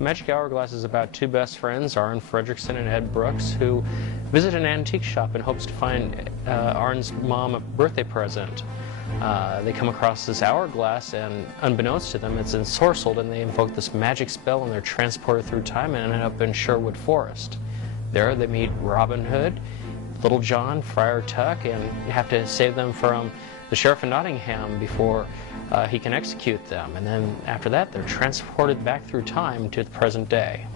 Magic Hourglass is about two best friends, Arn Fredrickson and Ed Brooks, who visit an antique shop in hopes to find Arn's mom a birthday present. They come across this hourglass, and unbeknownst to them, it's ensorcelled, and they invoke this magic spell, and they're transported through time and end up in Sherwood Forest. There they meet Robin Hood, Little John, Friar Tuck, and have to save them from the Sheriff of Nottingham before he can execute them. And then after that, they're transported back through time to the present day.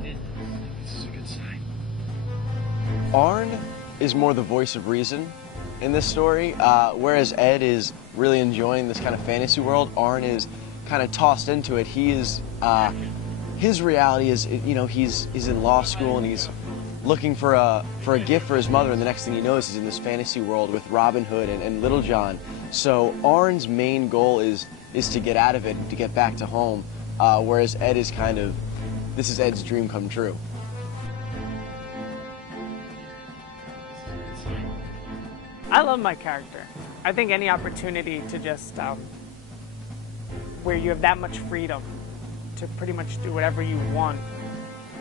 This is a good sign. Arn is more the voice of reason in this story, whereas Ed is really enjoying this kind of fantasy world. Arn is kind of tossed into it. He is, his reality is, you know, he's in law school and he's looking for a gift for his mother, and the next thing he knows he's in this fantasy world with Robin Hood and Little John. So Arn's main goal is to get out of it and to get back to home, whereas Ed is kind of, this is Ed's dream come true. I love my character. I think any opportunity to just, where you have that much freedom to pretty much do whatever you want,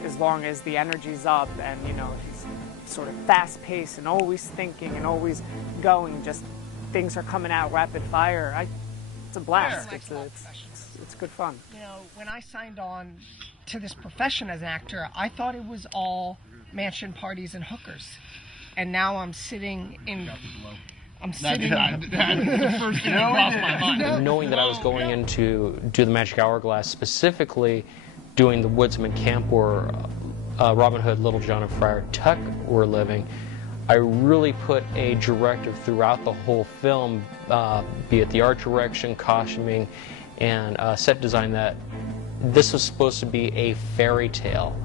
as long as the energy's up and, you know, he's sort of fast-paced and always thinking and always going, just things are coming out rapid fire. It's a blast. It's good fun. You know, when I signed on to this profession as an actor, I thought it was all mansion parties and hookers. And now I'm sitting in... I'm sitting... The first thing that crossed my mind. Knowing that I was going in to do the Magic Hourglass, specifically doing the woodsman camp where Robin Hood, Little John, and Friar Tuck were living, I really put a directive throughout the whole film, be it the art direction, costuming, and set design, that this was supposed to be a fairy tale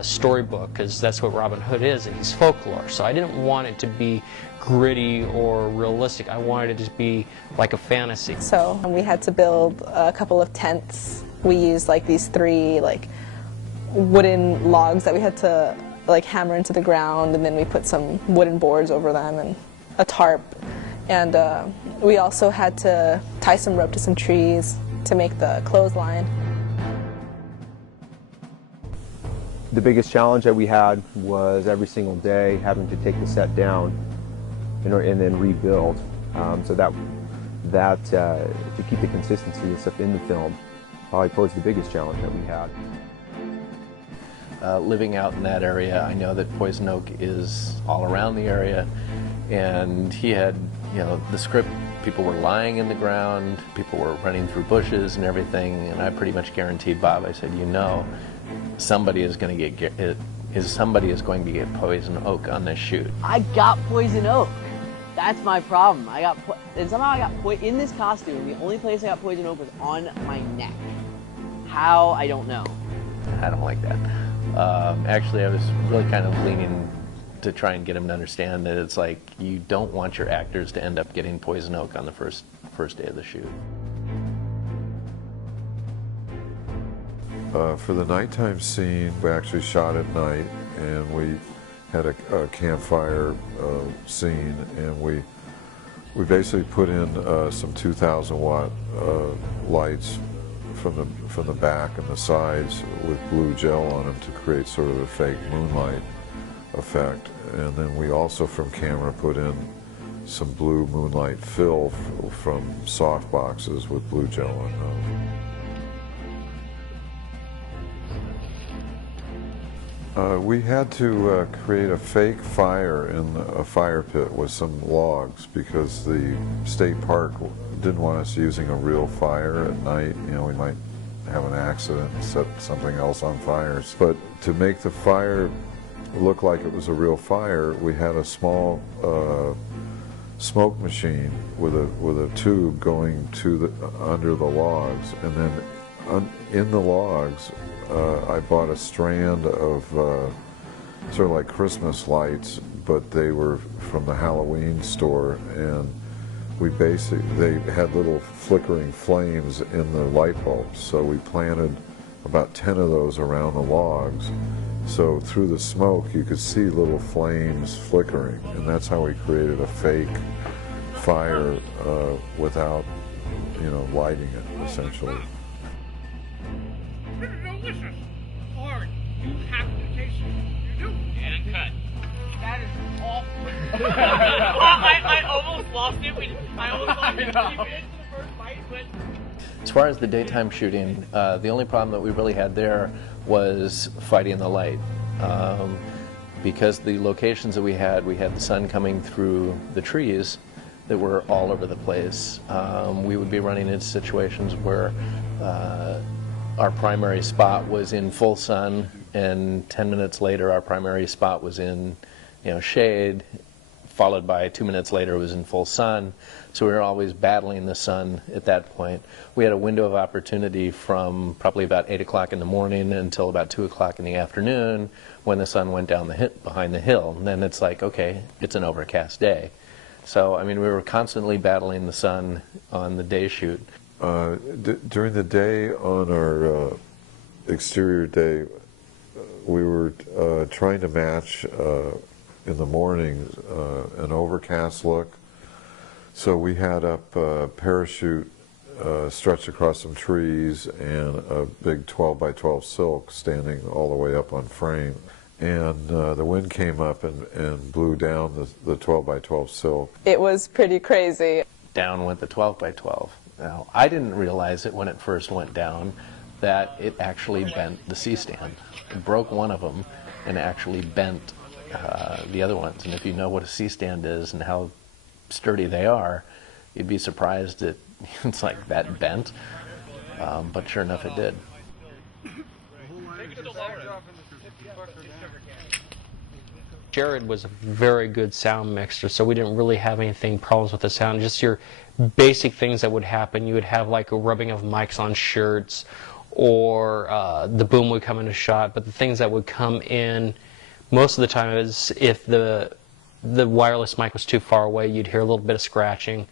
storybook, because that's what Robin Hood is, and he's folklore. So I didn't want it to be gritty or realistic. I wanted it to be like a fantasy. So we had to build a couple of tents. We used like these 3 like wooden logs that we had to like hammer into the ground, and then we put some wooden boards over them and a tarp. And we also had to tie some rope to some trees to make the clothesline. The biggest challenge that we had was every single day having to take the set down and then rebuild. So that to keep the consistency and stuff in the film probably posed the biggest challenge that we had. Living out in that area, I know that Poison Oak is all around the area, and he had, you know, the script, people were lying in the ground, people were running through bushes and everything, and I pretty much guaranteed Bob, I said, you know, somebody is going to get Poison Oak on this shoot. I got Poison Oak. That's my problem. And somehow I got in this costume. The only place I got Poison Oak was on my neck. How, I don't know. I don't like that. Actually, I was really kind of leaning to try and get him to understand that it's like you don't want your actors to end up getting Poison Oak on the first day of the shoot. For the nighttime scene, we actually shot at night, and we had a campfire scene, and we basically put in some 2,000 watt lights from the back and the sides with blue gel on them to create sort of a fake moonlight effect. And then we also from camera put in some blue moonlight fill from soft boxes with blue gel on them. We had to create a fake fire in a fire pit with some logs because the state park didn't want us using a real fire at night. You know, we might have an accident and set something else on fire. But to make the fire look like it was a real fire, we had a small smoke machine with a tube going to under the logs, and then in the logs I bought a strand of sort of like Christmas lights, but they were from the Halloween store, and they had little flickering flames in the light bulbs, so we planted about 10 of those around the logs, so through the smoke you could see little flames flickering, and that's how we created a fake fire without, lighting it, essentially. Delicious. Orange. You have to taste it. You do. And cut. That is awful. I almost lost it. I almost lost it into the first bite, but... As far as the daytime shooting, the only problem that we really had there was fighting the light. Because the locations that we had the sun coming through the trees that were all over the place. We would be running into situations where our primary spot was in full sun, and 10 minutes later our primary spot was in shade, followed by 2 minutes later it was in full sun. So we were always battling the sun at that point. We had a window of opportunity from probably about 8 o'clock in the morning until about 2 o'clock in the afternoon when the sun went down behind the hill. And then it's like, okay, it's an overcast day. So, I mean, we were constantly battling the sun on the day shoot. During the day, on our exterior day, we were trying to match in the mornings an overcast look. So we had up a parachute stretched across some trees and a big 12 by 12 silk standing all the way up on frame. And the wind came up and blew down the 12 by 12 silk. It was pretty crazy. Down went the 12 by 12. Now, I didn't realize it when it first went down that it actually bent the C-stand. It broke one of them and actually bent the other ones. And if you know what a C-stand is and how sturdy they are, you'd be surprised that it's like that bent. But sure enough, it did. Jared was a very good sound mixer, so we didn't really have problems with the sound. Just your basic things that would happen. You would have like a rubbing of mics on shirts, or the boom would come into shot. But the things that would come in most of the time is if the wireless mic was too far away, you'd hear a little bit of scratching,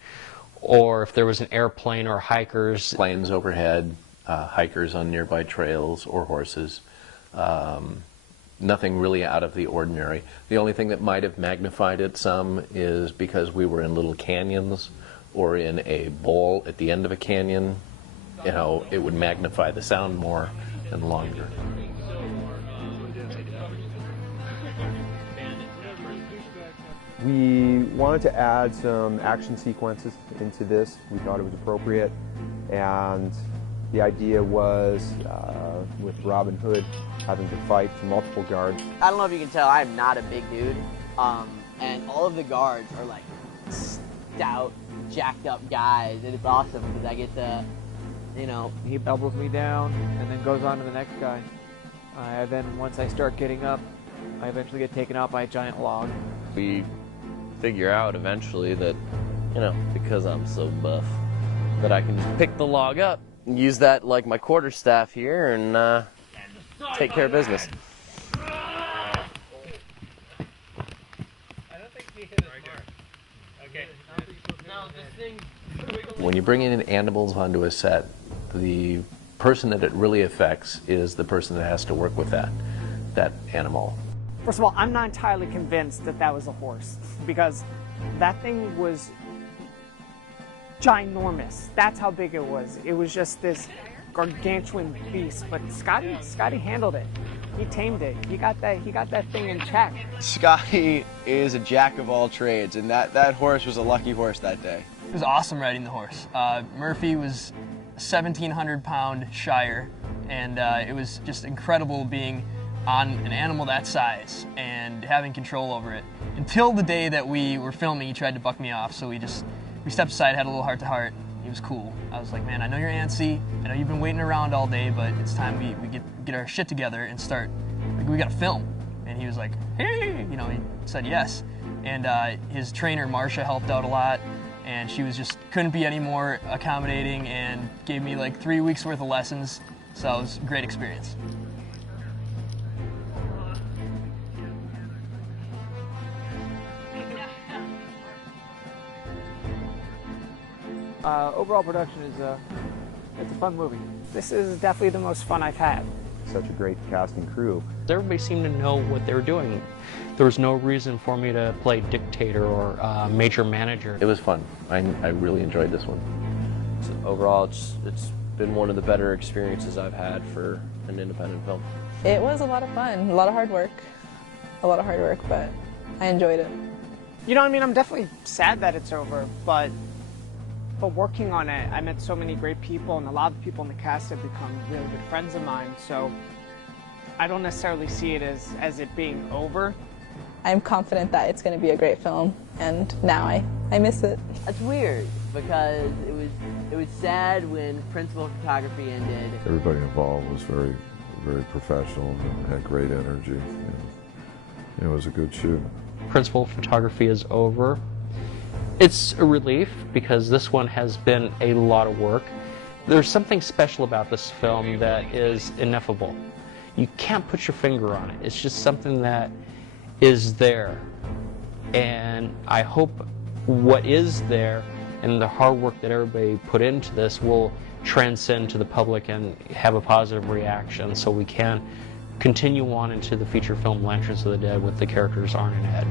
or if there was an airplane or hikers. Planes overhead, hikers on nearby trails, or horses. Nothing really out of the ordinary. The only thing that might have magnified it some is because we were in little canyons or in a bowl at the end of a canyon, it would magnify the sound more and longer. We wanted to add some action sequences into this. We thought it was appropriate, and the idea was with Robin Hood having to fight multiple guards. I don't know if you can tell, I am not a big dude, and all of the guards are like stout, jacked up guys, and it's awesome because I get to, He elbows me down and then goes on to the next guy. Then once I start getting up, I eventually get taken out by a giant log. We figure out eventually that, because I'm so buff, that I can just pick the log up and use that like my quarterstaff here and take care of business. When you bring in animals onto a set, the person that it really affects is the person that has to work with that animal. First of all, I'm not entirely convinced that that was a horse, because that thing was ginormous. That's how big it was. It was just this gargantuan beast. But Scotty handled it. He tamed it. He got that thing in check. Scotty is a jack of all trades, and that horse was a lucky horse that day. It was awesome riding the horse. Murphy was a 1,700-pound Shire, and it was just incredible being on an animal that size and having control over it. Until the day that we were filming, he tried to buck me off, so we stepped aside, had a little heart-to-heart. He was cool. I was like, man, I know you're antsy, I know you've been waiting around all day, but it's time we get our shit together and start, we gotta film. And he was like, hey, he said yes. And his trainer, Marsha, helped out a lot, and she couldn't be any more accommodating and gave me like 3 weeks worth of lessons, so it was a great experience. Overall production is it's a fun movie. This is definitely the most fun I've had. Such a great cast and crew. Everybody seemed to know what they were doing. There was no reason for me to play dictator or major manager. It was fun. I really enjoyed this one. So overall, it's been one of the better experiences I've had for an independent film. It was a lot of fun, a lot of hard work. But I enjoyed it. You know, I mean, I'm definitely sad that it's over, but working on it, I met so many great people, and a lot of the people in the cast have become really good friends of mine, so I don't necessarily see it as it being over. I'm confident that it's going to be a great film, and now I miss it. That's weird, because it was sad when principal photography ended. Everybody involved was very, very professional and had great energy. And it was a good shoot. Principal photography is over. It's a relief because this one has been a lot of work. There's something special about this film that is ineffable. You can't put your finger on it. It's just something that is there. And I hope what is there and the hard work that everybody put into this will transcend to the public and have a positive reaction so we can continue on into the feature film Lanterns of the Dead with the characters Arn and Ed.